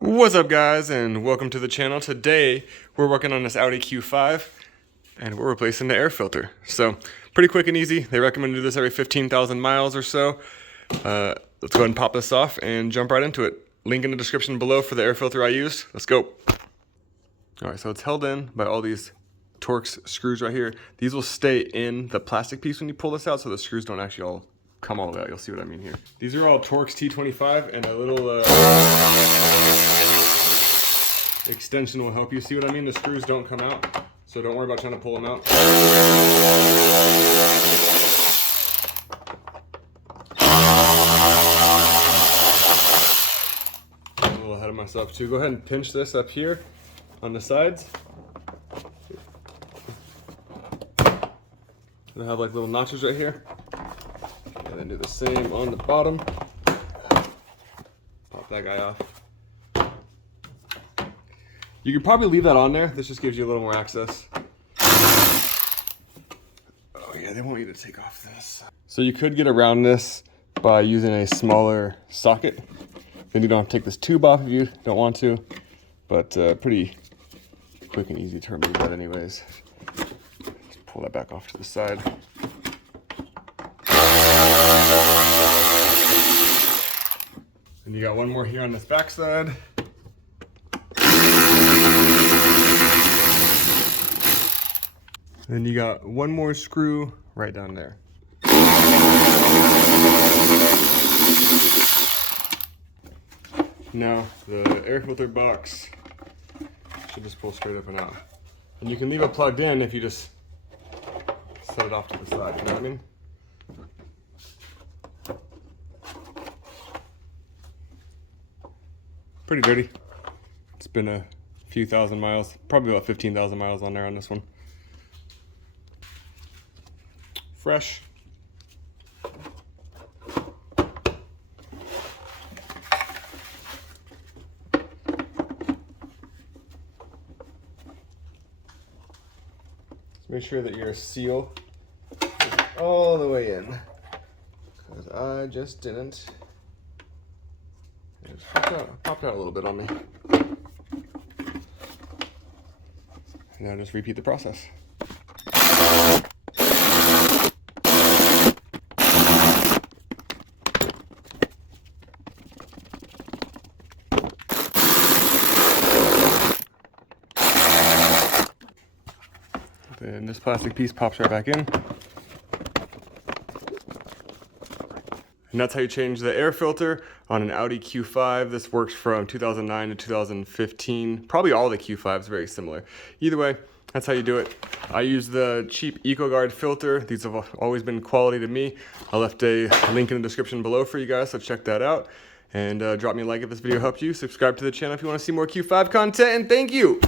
What's up, guys, and welcome to the channel. Today we're working on this Audi Q5 and we're replacing the air filter. So pretty quick and easy. They recommend to do this every 15,000 miles or so. Let's go ahead and pop this off and jump right into it. Link in the description below for the air filter I used. Let's go. All right, so it's held in by all these Torx screws right here. These will stay in the plastic piece when you pull this out, so the screws don't actually all come all the way out. You'll see what I mean here. These are all Torx T25, and a little extension will help you. See what I mean? The screws don't come out, so don't worry about trying to pull them out. I'm a little ahead of myself too. Go ahead and pinch this up here on the sides. I have like little notches right here. And then do the same on the bottom. Pop that guy off. You could probably leave that on there. This just gives you a little more access. Oh yeah, they want you to take off this. So you could get around this by using a smaller socket. Then you don't have to take this tube off if you don't want to. But pretty quick and easy to remove that anyways. Just pull that back off to the side. And you got one more here on this back side. Then you got one more screw right down there. Now the air filter box should just pull straight up and out. And you can leave it plugged in if you just set it off to the side, you know what I mean? Pretty dirty. It's been a few thousand miles, probably about 15,000 miles on there on this one. Fresh. Just make sure that your seal is all the way in, because I just didn't. It just popped out a little bit on me. Now just repeat the process. Then this plastic piece pops right back in. And that's how you change the air filter on an Audi Q5. This works from 2009 to 2015. Probably all the Q5s, very similar. Either way, that's how you do it. I use the cheap EcoGuard filter. These have always been quality to me. I left a link in the description below for you guys, so check that out. And drop me a like if this video helped you. Subscribe to the channel if you want to see more Q5 content, and thank you!